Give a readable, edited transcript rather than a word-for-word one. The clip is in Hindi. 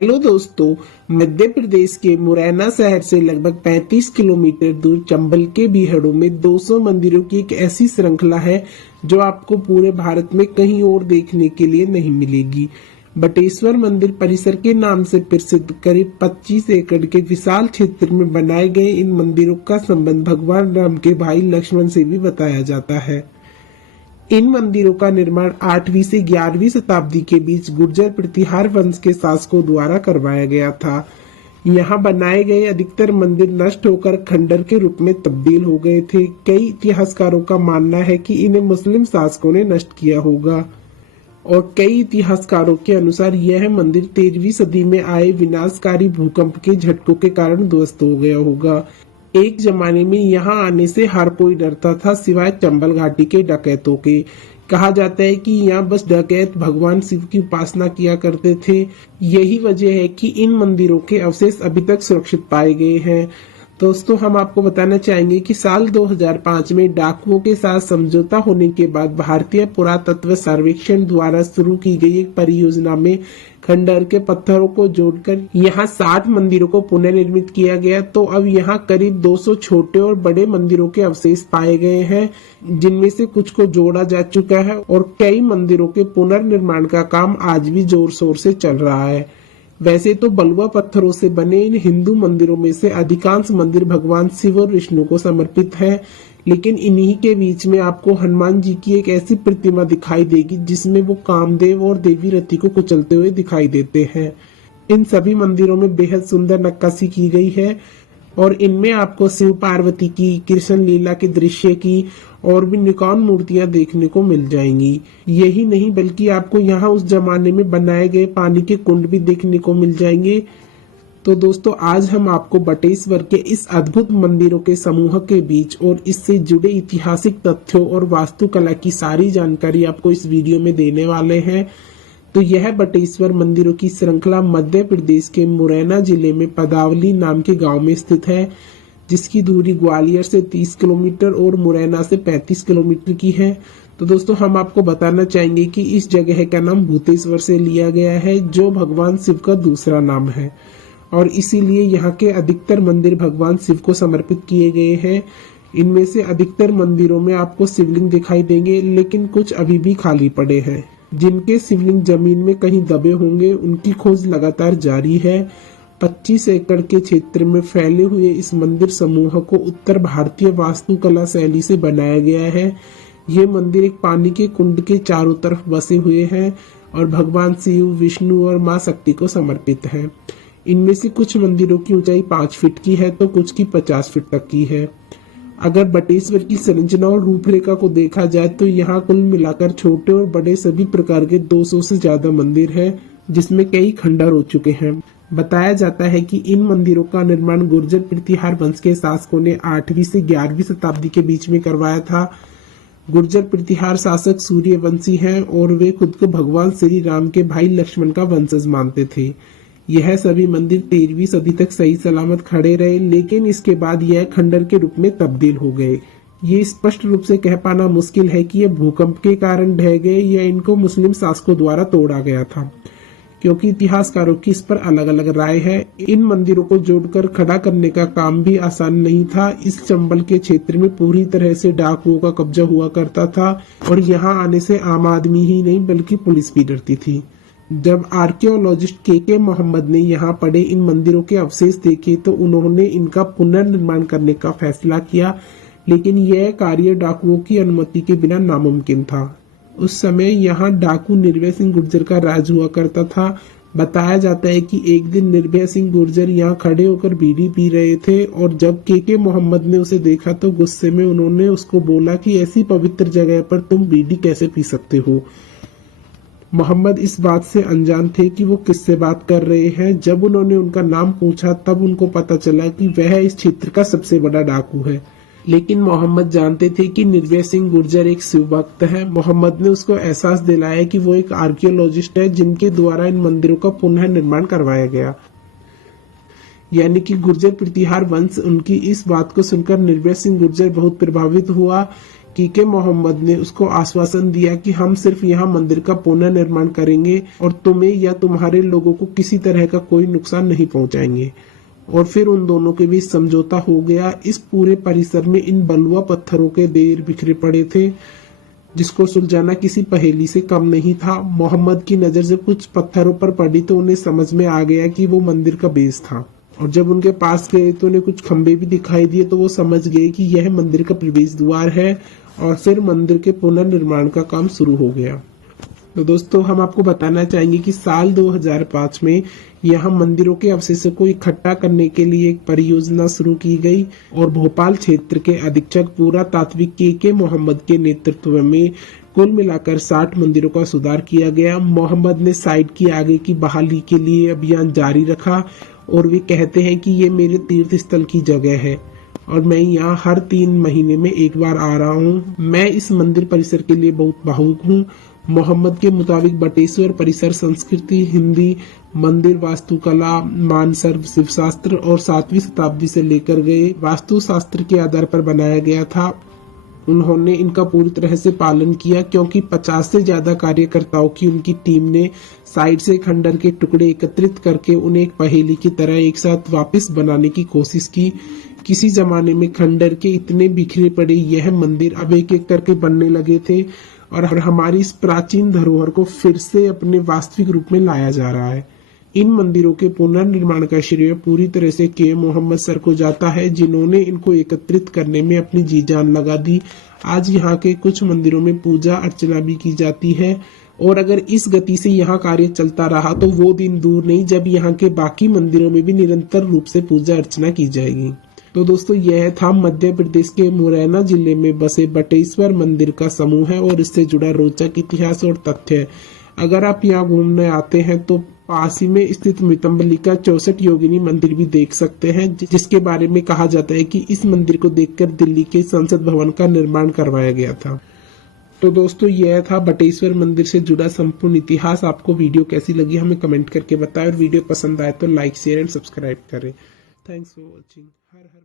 हेलो दोस्तों, मध्य प्रदेश के मुरैना शहर से लगभग 35 किलोमीटर दूर चंबल के बीहड़ों में 200 मंदिरों की एक ऐसी श्रृंखला है जो आपको पूरे भारत में कहीं और देखने के लिए नहीं मिलेगी। बटेश्वर मंदिर परिसर के नाम से प्रसिद्ध करीब 25 एकड़ के विशाल क्षेत्र में बनाए गए इन मंदिरों का संबंध भगवान राम के भाई लक्ष्मण से भी बताया जाता है। इन मंदिरों का निर्माण 8वीं से 11वीं शताब्दी के बीच गुर्जर प्रतिहार वंश के शासकों द्वारा करवाया गया था। यहाँ बनाए गए अधिकतर मंदिर नष्ट होकर खंडर के रूप में तब्दील हो गए थे। कई इतिहासकारों का मानना है कि इन्हें मुस्लिम शासकों ने नष्ट किया होगा और कई इतिहासकारों के अनुसार यह मंदिर 13वीं सदी में आए विनाशकारी भूकंप के झटकों के कारण ध्वस्त हो गया होगा। एक जमाने में यहाँ आने से हर कोई डरता था सिवाय चंबल घाटी के डकैतों के। कहा जाता है कि यहाँ बस डकैत भगवान शिव की उपासना किया करते थे। यही वजह है कि इन मंदिरों के अवशेष अभी तक सुरक्षित पाए गए हैं। दोस्तों, हम आपको बताना चाहेंगे कि साल 2005 में डाकुओं के साथ समझौता होने के बाद भारतीय पुरातत्व सर्वेक्षण द्वारा शुरू की गई एक परियोजना में खंडहर के पत्थरों को जोड़कर यहाँ 60 मंदिरों को पुनर्निर्मित किया गया। तो अब यहाँ करीब 200 छोटे और बड़े मंदिरों के अवशेष पाए गए हैं, जिनमें से कुछ को जोड़ा जा चुका है और कई मंदिरों के पुनर्निर्माण का काम आज भी जोर शोर से चल रहा है। वैसे तो बलुआ पत्थरों से बने इन हिंदू मंदिरों में से अधिकांश मंदिर भगवान शिव और विष्णु को समर्पित है, लेकिन इन्हीं के बीच में आपको हनुमान जी की एक ऐसी प्रतिमा दिखाई देगी जिसमें वो कामदेव और देवी रति को कुचलते हुए दिखाई देते हैं। इन सभी मंदिरों में बेहद सुंदर नक्काशी की गई है और इनमें आपको शिव पार्वती की, कृष्ण लीला के दृश्य की और भी निकॉन मूर्तियां देखने को मिल जाएंगी। यही नहीं बल्कि आपको यहाँ उस जमाने में बनाए गए पानी के कुंड भी देखने को मिल जाएंगे। तो दोस्तों, आज हम आपको बटेश्वर के इस अद्भुत मंदिरों के समूह के बीच और इससे जुड़े ऐतिहासिक तथ्यों और वास्तुकला की सारी जानकारी आपको इस वीडियो में देने वाले हैं। तो यह बटेश्वर मंदिरों की श्रृंखला मध्य प्रदेश के मुरैना जिले में पदावली नाम के गांव में स्थित है, जिसकी दूरी ग्वालियर से 30 किलोमीटर और मुरैना से 35 किलोमीटर की है। तो दोस्तों, हम आपको बताना चाहेंगे कि इस जगह का नाम भूतेश्वर से लिया गया है, जो भगवान शिव का दूसरा नाम है और इसीलिए यहाँ के अधिकतर मंदिर भगवान शिव को समर्पित किए गए हैं। इनमें से अधिकतर मंदिरों में आपको शिवलिंग दिखाई देंगे, लेकिन कुछ अभी भी खाली पड़े हैं। जिनके शिवलिंग जमीन में कहीं दबे होंगे उनकी खोज लगातार जारी है। 25 एकड़ के क्षेत्र में फैले हुए इस मंदिर समूह को उत्तर भारतीय वास्तुकला शैली से बनाया गया है। ये मंदिर एक पानी के कुंड के चारों तरफ बसे हुए हैं और भगवान शिव, विष्णु और मां शक्ति को समर्पित है। इनमें से कुछ मंदिरों की ऊंचाई 5 फीट की है तो कुछ की 50 फीट तक की है। अगर बटेश्वर की संरचना और रूपरेखा को देखा जाए तो यहाँ कुल मिलाकर छोटे और बड़े सभी प्रकार के 200 से ज्यादा मंदिर हैं, जिसमें कई खंडहर हो चुके हैं। बताया जाता है कि इन मंदिरों का निर्माण गुर्जर प्रतिहार वंश के शासकों ने 8वीं से 11वीं शताब्दी के बीच में करवाया था। गुर्जर प्रतिहार शासक सूर्यवंशी हैं और वे खुद को भगवान श्री राम के भाई लक्ष्मण का वंशज मानते थे। यह सभी मंदिर 13वीं सदी तक सही सलामत खड़े रहे, लेकिन इसके बाद यह खंडर के रूप में तब्दील हो गए। ये स्पष्ट रूप से कह पाना मुश्किल है कि यह भूकंप के कारण ढह गए या इनको मुस्लिम शासकों द्वारा तोड़ा गया था, क्योंकि इतिहासकारों की इस पर अलग अलग राय है। इन मंदिरों को जोड़कर खड़ा करने का काम भी आसान नहीं था। इस चंबल के क्षेत्र में पूरी तरह से डाकुओं का कब्जा हुआ करता था और यहाँ आने से आम आदमी ही नहीं बल्कि पुलिस भी डरती थी। जब आर्कियोलॉजिस्ट के मोहम्मद ने यहाँ पड़े इन मंदिरों के अवशेष देखे तो उन्होंने इनका पुनर्निर्माण करने का फैसला किया, लेकिन यह कार्य डाकुओं की अनुमति के बिना नामुमकिन था। उस समय यहाँ डाकू निर्भय सिंह गुर्जर का राज हुआ करता था। बताया जाता है कि एक दिन निर्भय सिंह गुर्जर यहाँ खड़े होकर बीड़ी पी रहे थे और जब के मोहम्मद ने उसे देखा तो गुस्से में उन्होंने उसको बोला कि ऐसी पवित्र जगह पर तुम बीड़ी कैसे पी सकते हो। मोहम्मद इस बात से अनजान थे कि वो किससे बात कर रहे हैं। जब उन्होंने उनका नाम पूछा तब उनको पता चला कि वह इस क्षेत्र का सबसे बड़ा डाकू है, लेकिन मोहम्मद जानते थे कि निर्भय सिंह गुर्जर एक शिव भक्त है। मोहम्मद ने उसको एहसास दिलाया कि वो एक आर्कियोलॉजिस्ट है जिनके द्वारा इन मंदिरों का पुनः निर्माण करवाया गया, यानी कि गुर्जर प्रतिहार वंश। उनकी इस बात को सुनकर निर्भय सिंह गुर्जर बहुत प्रभावित हुआ। के मोहम्मद ने उसको आश्वासन दिया कि हम सिर्फ यहाँ मंदिर का पुनर्निर्माण करेंगे और तुम्हें या तुम्हारे लोगों को किसी तरह का कोई नुकसान नहीं पहुंचाएंगे। और फिर उन दोनों के बीच समझौता हो गया। इस पूरे परिसर में इन बलुआ पत्थरों के ढेर बिखरे पड़े थे, जिसको सुलझाना किसी पहेली से कम नहीं था। मोहम्मद की नजर जब कुछ पत्थरों पर पड़ी तो उन्हें समझ में आ गया कि वो मंदिर का बेस था, और जब उनके पास गए तो उन्हें कुछ खंबे भी दिखाई दिए, तो वो समझ गए कि यह मंदिर का प्रवेश द्वार है, और फिर मंदिर के पुनर्निर्माण का काम शुरू हो गया। तो दोस्तों, हम आपको बताना चाहेंगे कि साल 2005 में यहाँ मंदिरों के अवशेषों को इकट्ठा करने के लिए एक परियोजना शुरू की गई, और भोपाल क्षेत्र के अधीक्षक पुरातात्विक के मोहम्मद के नेतृत्व में कुल मिलाकर 60 मंदिरों का सुधार किया गया। मोहम्मद ने साइट की आगे की बहाली के लिए अभियान जारी रखा, और वे कहते हैं कि ये मेरे तीर्थ स्थल की जगह है और मैं यहाँ हर 3 महीने में एक बार आ रहा हूँ। मैं इस मंदिर परिसर के लिए बहुत भावुक हूँ। मोहम्मद के मुताबिक बटेश्वर परिसर संस्कृति, हिंदी मंदिर वास्तुकला, मानसर्व शिवशास्त्र और 7वीं शताब्दी से लेकर गए वास्तुशास्त्र के आधार पर बनाया गया था। उन्होंने इनका पूरी तरह से पालन किया, क्योंकि 50 से ज्यादा कार्यकर्ताओं की उनकी टीम ने साइड से खंडर के टुकड़े एकत्रित करके उन्हें एक पहेली की तरह एक साथ वापस बनाने की कोशिश की। किसी जमाने में खंडर के इतने बिखरे पड़े यह मंदिर अब एक एक करके बनने लगे थे, और हमारी इस प्राचीन धरोहर को फिर से अपने वास्तविक रूप में लाया जा रहा है। इन मंदिरों के पुनर्निर्माण का श्रेय पूरी तरह से के मोहम्मद सर को जाता है, जिन्होंने इनको एकत्रित करने में अपनी जी जान लगा दी। आज यहाँ के कुछ मंदिरों में पूजा अर्चना भी की जाती है, और अगर इस गति से यहाँ कार्य चलता रहा तो वो दिन दूर नहीं जब यहाँ के बाकी मंदिरों में भी निरंतर रूप से पूजा अर्चना की जाएगी। तो दोस्तों, यह था मध्य प्रदेश के मुरैना जिले में बसे बटेश्वर मंदिर का समूह है और इससे जुड़ा रोचक इतिहास और तथ्य। अगर आप यहाँ घूमने आते हैं तो पास ही में स्थित मितंबलिका 64 योगिनी मंदिर भी देख सकते हैं, जिसके बारे में कहा जाता है कि इस मंदिर को देखकर दिल्ली के संसद भवन का निर्माण करवाया गया था। तो दोस्तों, यह था बटेश्वर मंदिर से जुड़ा संपूर्ण इतिहास। आपको वीडियो कैसी लगी हमें कमेंट करके बताएं, और वीडियो पसंद आए तो लाइक शेयर एंड सब्सक्राइब करें। Thanks for watching. Her her